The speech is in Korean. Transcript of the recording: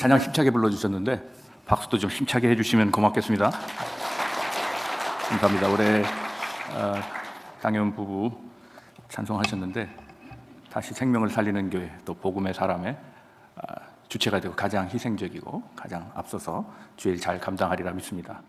찬양 힘차게 불러주셨는데 박수도 좀 힘차게 해주시면 고맙겠습니다. 감사합니다. 올해 아, 어, 강현 부부 찬송하셨는데 다시 생명을 살리는 교회 또 복음의 사람의 어, 주체가 되고 가장 희생적이고 가장 앞서서 주일 잘 감당하리라 믿습니다.